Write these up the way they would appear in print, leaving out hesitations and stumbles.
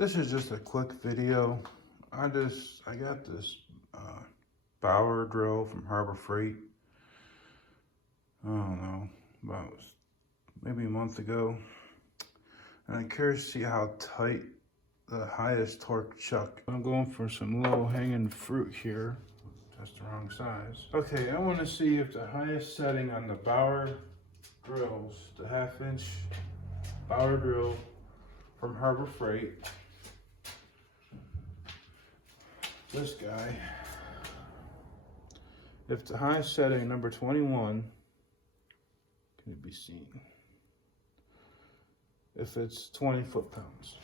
This is just a quick video. I got this Bauer drill from Harbor Freight. I don't know, about maybe a month ago. And I'm curious to see how tight the highest torque chuck. I'm going for some low hanging fruit here. That's the wrong size. Okay, I want to see if the highest setting on the Bauer drills, the 1/2 inch Bauer drill from Harbor Freight, this guy, if the highest setting, number 21, can it be seen? If it's 20 foot-pounds.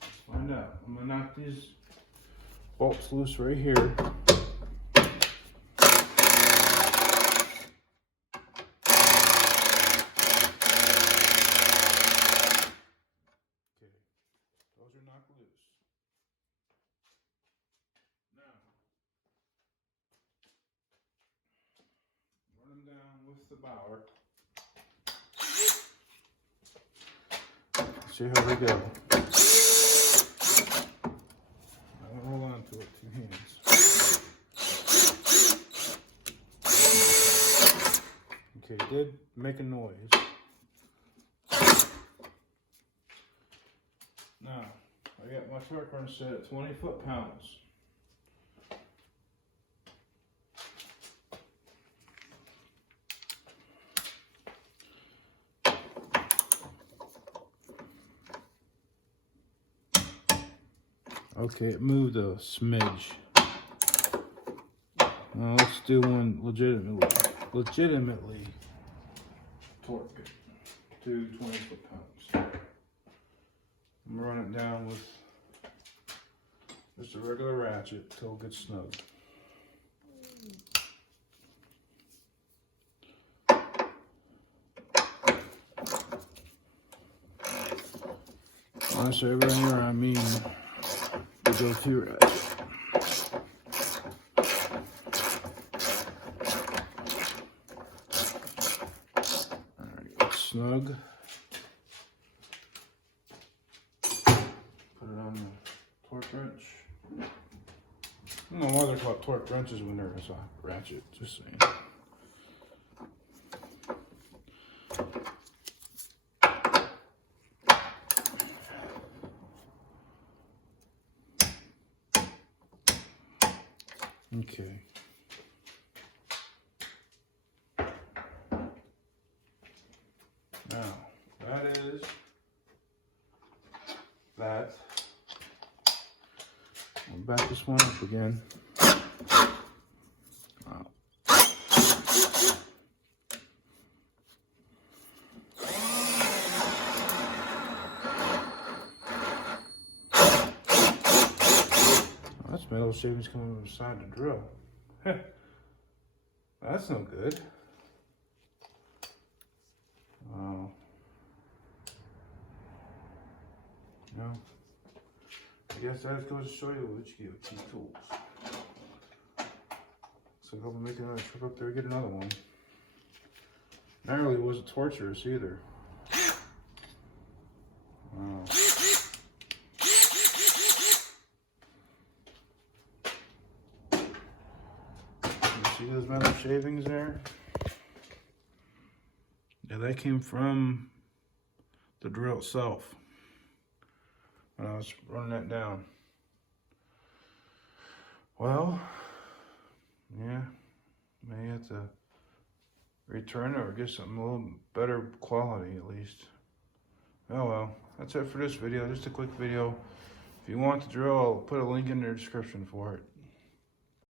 Let's find out. I'm gonna knock these bolts loose right here. Okay, those are knocked loose. Now, run them down with the Bauer. See how they go. I don't hold on to it, 2 hands. Okay, it did make a noise. Now, I got my torque wrench set at 20 foot-pounds. Okay, it moved a smidge. Now let's do one legitimately torque it to 20 foot-pounds. I'm gonna run it down with just a regular ratchet till it gets snug. When I say around here, I mean go through it. Alright, it's snug. Put it on the torque wrench. I don't know why they're called torque wrenches when there's a ratchet, just saying. Okay. Now, that is that. I'll back this one up again. Wow. That's metal shavings coming from the side of the drill. That's no good. Wow. No. I guess that goes to show you what you get with these tools. So I'll make another trip up there and get another one. Gnarly wasn't torturous either. Wow. See those metal shavings there? Yeah, that came from the drill itself when I was running that down. Well, yeah, may have to return it or get something a little better quality at least. Oh well, that's it for this video, just a quick video. If you want the drill, I'll put a link in the description for it.